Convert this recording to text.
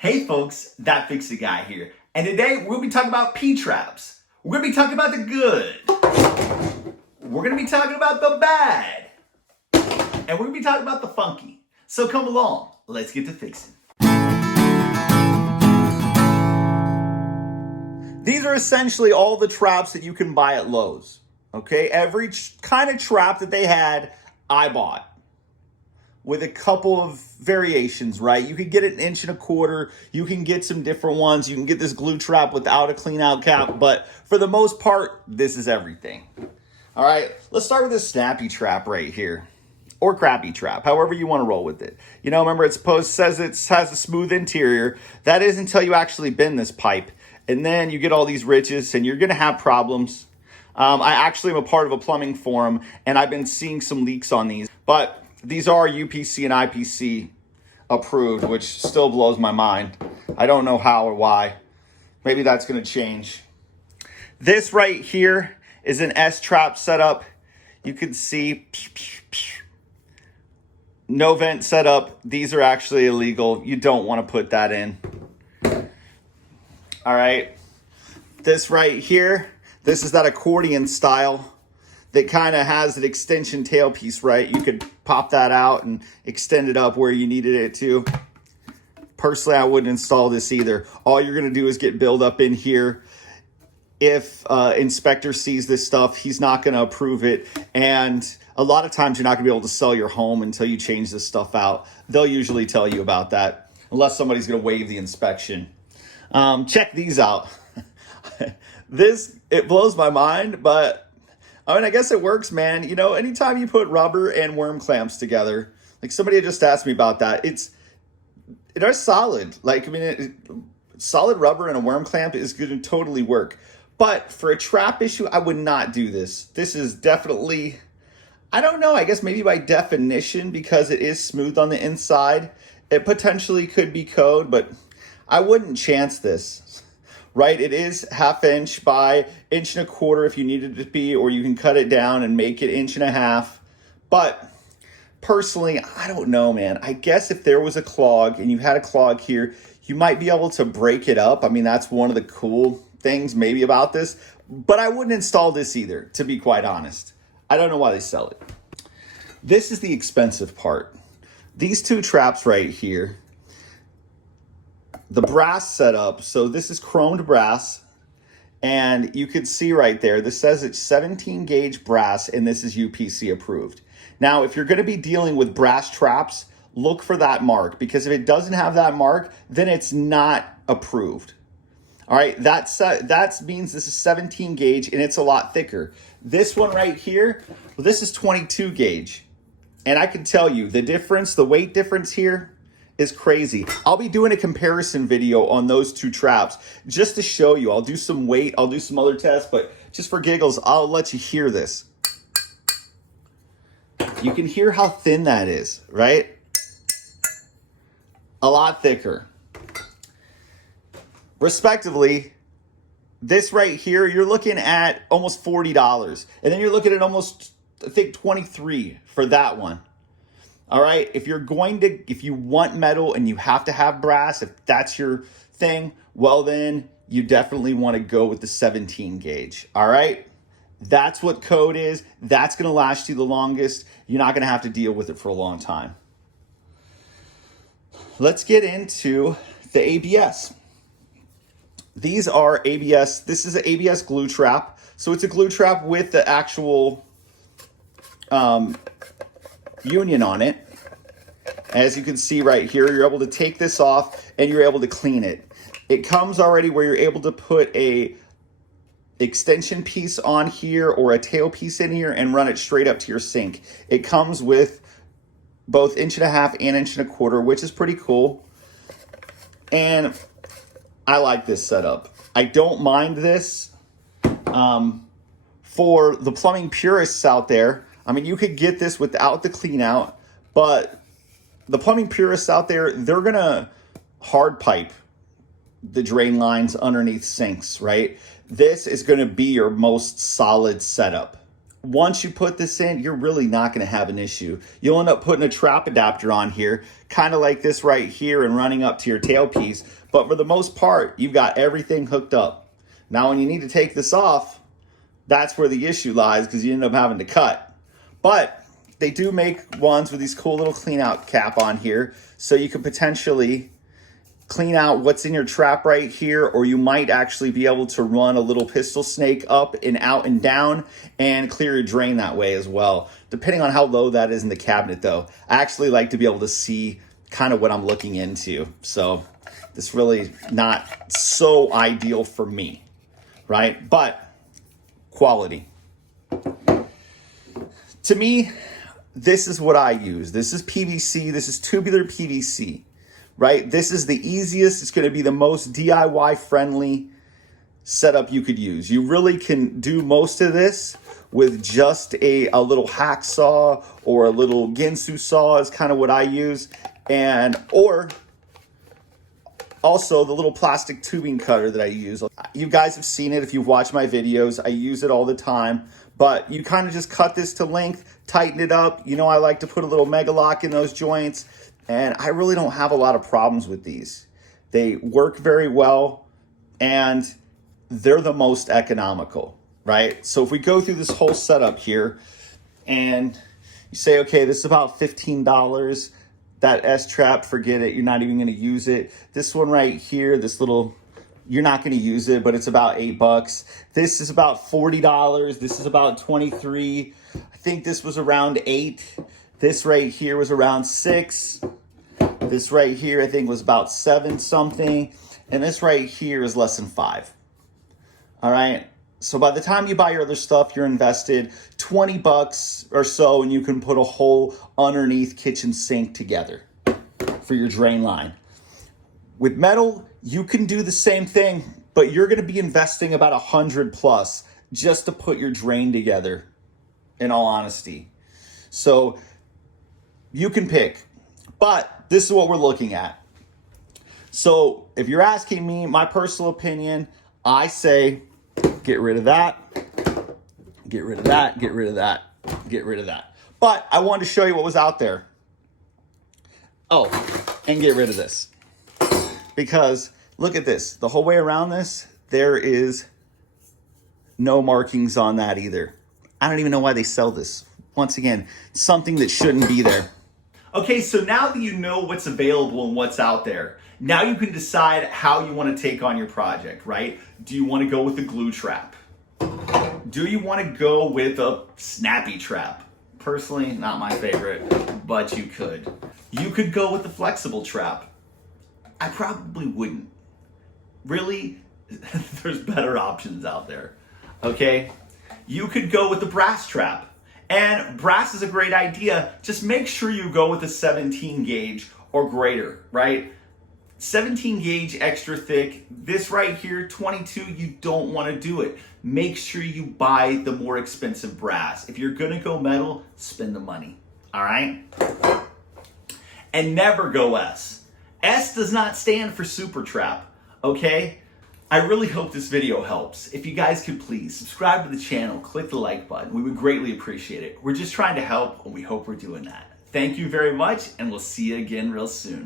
Hey folks, That Fix It Guy here. And today we'll be talking about P-traps. We're going to be talking about the good. We're going to be talking about the bad. And we're going to be talking about the funky. So come along, let's get to fixing. These are essentially all the traps that you can buy at Lowe's. Okay, every kind of trap that they had, I bought. With a couple of variations, right? You can get it 1.25 inches. You can get some different ones. You can get this glue trap without a clean out cap. But for the most part, this is everything. All right, let's start with this snappy trap right here. Or crappy trap, however you want to roll with it. You know, remember says it has a smooth interior. That is until you actually bend this pipe. And then you get all these ridges and you're going to have problems. I actually am a part of a plumbing forum and I've been seeing some leaks on these. But these are UPC and IPC approved, which still blows my mind. I don't know how or why. Maybe that's going to change. This right here is an S-trap setup. You can see no vent setup. These are actually illegal. You don't want to put that in. All right. This right here, this is that accordion style that kind of has an extension tailpiece, right? You could pop that out and extend it up where you needed it to. Personally, I wouldn't install this either. All you're going to do is get buildup in here. If inspector sees this stuff, he's not going to approve it. And a lot of times you're not going to be able to sell your home until you change this stuff out. They'll usually tell you about that, unless somebody's going to waive the inspection. Check these out. It blows my mind, but I mean, I guess it works, man. You know, anytime you put rubber and worm clamps together, like somebody just asked me about that, it are solid. Like, I mean, solid rubber and a worm clamp is going to totally work. But for a trap issue, I would not do this. This is definitely, I don't know, I guess maybe by definition, because it is smooth on the inside, it potentially could be code, but I wouldn't chance this. Right, it is 1/2 inch by 1.25 inches if you need it to be, or you can cut it down and make it 1.5 inches. But personally, I don't know, man. I guess if there was a clog and you had a clog here, you might be able to break it up. I mean, that's one of the cool things maybe about this. But I wouldn't install this either, to be quite honest. I don't know why they sell it. This is the expensive part. These two traps right here. The brass setup, so this is chromed brass, and you can see right there, this says it's 17 gauge brass, and this is UPC approved. Now, if you're going to be dealing with brass traps, look for that mark, because if it doesn't have that mark, then it's not approved. All right, that means this is 17 gauge, and it's a lot thicker. This one right here, well, this is 22 gauge, and I can tell you the difference, the weight difference here, is crazy. I'll be doing a comparison video on those two traps just to show you. I'll do some weight, I'll do some other tests, but just for giggles, I'll let you hear this. You can hear how thin that is, right? A lot thicker. Respectively, this right here, you're looking at almost $40. And then you're looking at almost, I think, $23 for that one. All right, if you want metal and you have to have brass, if that's your thing, well then you definitely want to go with the 17 gauge. All right, that's what code is. That's going to last you the longest. You're not going to have to deal with it for a long time. Let's get into the ABS. These are ABS. This is an ABS glue trap. So it's a glue trap with the actual union on it. As you can see right here, you're able to take this off and you're able to clean it. It comes already where you're able to put a extension piece on here or a tail piece in here and run it straight up to your sink. It comes with both 1.5 inches and 1.25 inches, which is pretty cool. And I like this setup. I don't mind this. For the plumbing purists out there, I mean, you could get this without the clean out, but the plumbing purists out there, they're going to hard pipe the drain lines underneath sinks, right? This is going to be your most solid setup. once you put this in, you're really not going to have an issue. You'll end up putting a trap adapter on here, kind of like this right here, and running up to your tailpiece. But for the most part, you've got everything hooked up. Now, when you need to take this off, that's where the issue lies, because you end up having to cut. But they do make ones with these cool little clean out cap on here, so you could potentially clean out what's in your trap right here, or you might actually be able to run a little pistol snake up and out and down and clear your drain that way as well, depending on how low that is in the cabinet. Though I actually like to be able to see kind of what I'm looking into, so this really not so ideal for me, right? But quality. To me, this is what I use. This is PVC. This is tubular PVC, right? This is the easiest. It's going to be the most DIY friendly setup you could use. You really can do most of this with just a little hacksaw or a little Ginsu saw is kind of what I use. Or also the little plastic tubing cutter that I use. You guys have seen it if you've watched my videos. I use it all the time. But you kind of just cut this to length, tighten it up. You know, I like to put a little mega lock in those joints. And I really don't have a lot of problems with these. They work very well, and they're the most economical, right? So if we go through this whole setup here, and you say, okay, this is about $15. That S-trap, forget it. You're not even going to use it. This one right here, this little, you're not going to use it, but it's about $8. This is about $40. This is about $23. I think this was around $8. This right here was around $6. This right here, I think, was about $7 something. And this right here is less than $5. All right. So by the time you buy your other stuff, you're invested $20 or so, and you can put a whole underneath kitchen sink together for your drain line. With metal, you can do the same thing, but you're going to be investing about $100+ just to put your drain together, in all honesty. So you can pick, but this is what we're looking at. So if you're asking me my personal opinion, I say get rid of that, get rid of that, get rid of that, get rid of that. But I wanted to show you what was out there. Oh, and get rid of this. Because look at this, the whole way around this, there is no markings on that either. I don't even know why they sell this. Once again, something that shouldn't be there. Okay, so now that you know what's available and what's out there, now you can decide how you want to take on your project, right? Do you want to go with a glue trap? Do you want to go with a snappy trap? Personally, not my favorite, but you could. You could go with the flexible trap. I probably wouldn't. Really, there's better options out there, okay? You could go with the brass trap. And brass is a great idea. Just make sure you go with a 17 gauge or greater, right? 17 gauge extra thick. This right here, 22, you don't want to do it. Make sure you buy the more expensive brass. If you're going to go metal, spend the money, all right? And never go S. S does not stand for super trap, okay? I really hope this video helps. If you guys could please subscribe to the channel, click the like button. We would greatly appreciate it. We're just trying to help, and we hope we're doing that. Thank you very much, and we'll see you again real soon.